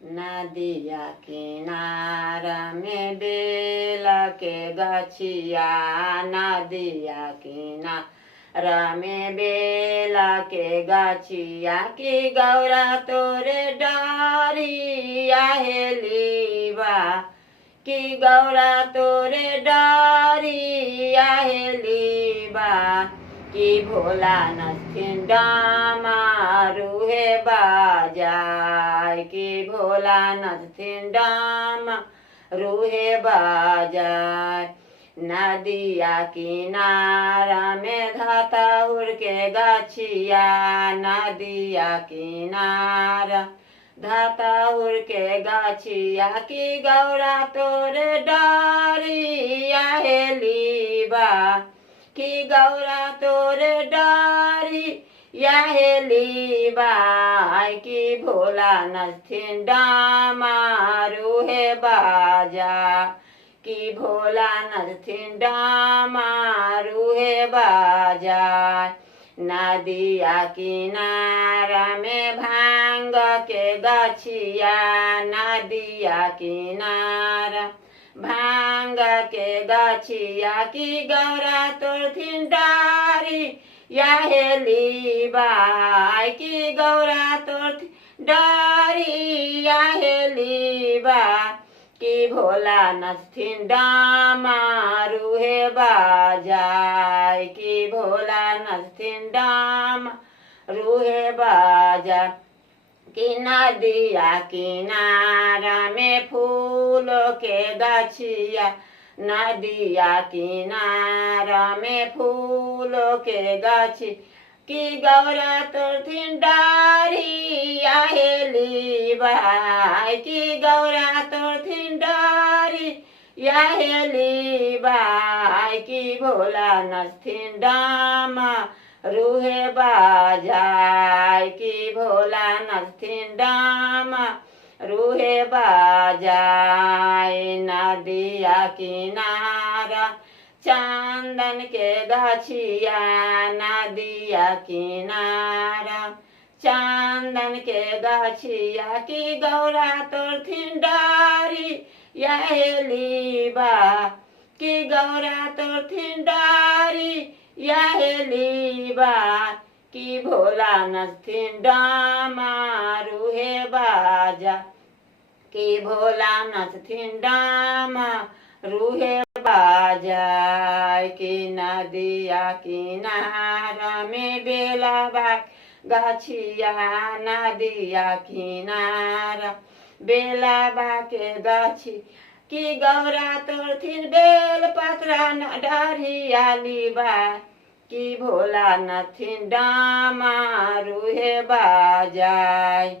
नदिया किनारा में बेला के गछिया, नदिया किनारा में बेला के गछिया की गौरा तोरे डारिया हेलीबा, की गौरा तोरे डारिया हेलीबा, की भोला नथिन डामारू हे बाजाय, की भोला नथिन डामारू हे बाजाय। नदिया किनारा में धाताउर के गछिया, नदिया किनारा धाताउर के गछिया की गौरा तोरे डारिया हेलीबा, की गौरा तोरे डारिया हेलीबा, की भोला नथिन डामारू हे बाजा, की भोला नथिन डामारू हे बाजा। नदिया किनारा में भांग के गछिया, नदिया किनारा भांग के गछिया की गौरा तोरथिन डारी या हेलीबा, की गौरा तोरथिन डारी या हेलीबा, की भोला नथिन डामारू हे बाजाय, की भोला नथिन डामारू हे बाजा। कि नदिया किनारा में फूल के गछिया, नदिया किनारा में फूल के गछी की गौरा तोरथिन डारिया हेलीबा, की गौरा तोरथिन डारिया हेलीबा, की भोला नथिन डामारू हे बाजाय, की भोला नथिन डामारू हे बाजाय। नदिया किनारा चंदन के गछिया, नदिया किनारा चंदन के गछिया की गौरा तोरथिन डारी या हेलीबा, की गौरा तोरथिन डारी या हेलीबा, की भोला नथिन डामारू हे बाजा, की भोला नथिन डामारू हे बाजाय। की नदिया किनारा में बेला बाग गछिया, नदिया किनारा बेला बाके गछी की गौरा तोरथिन बेल पत्रा न डरिया लीबा, की भोला नथिन डामारू हे बाजाय।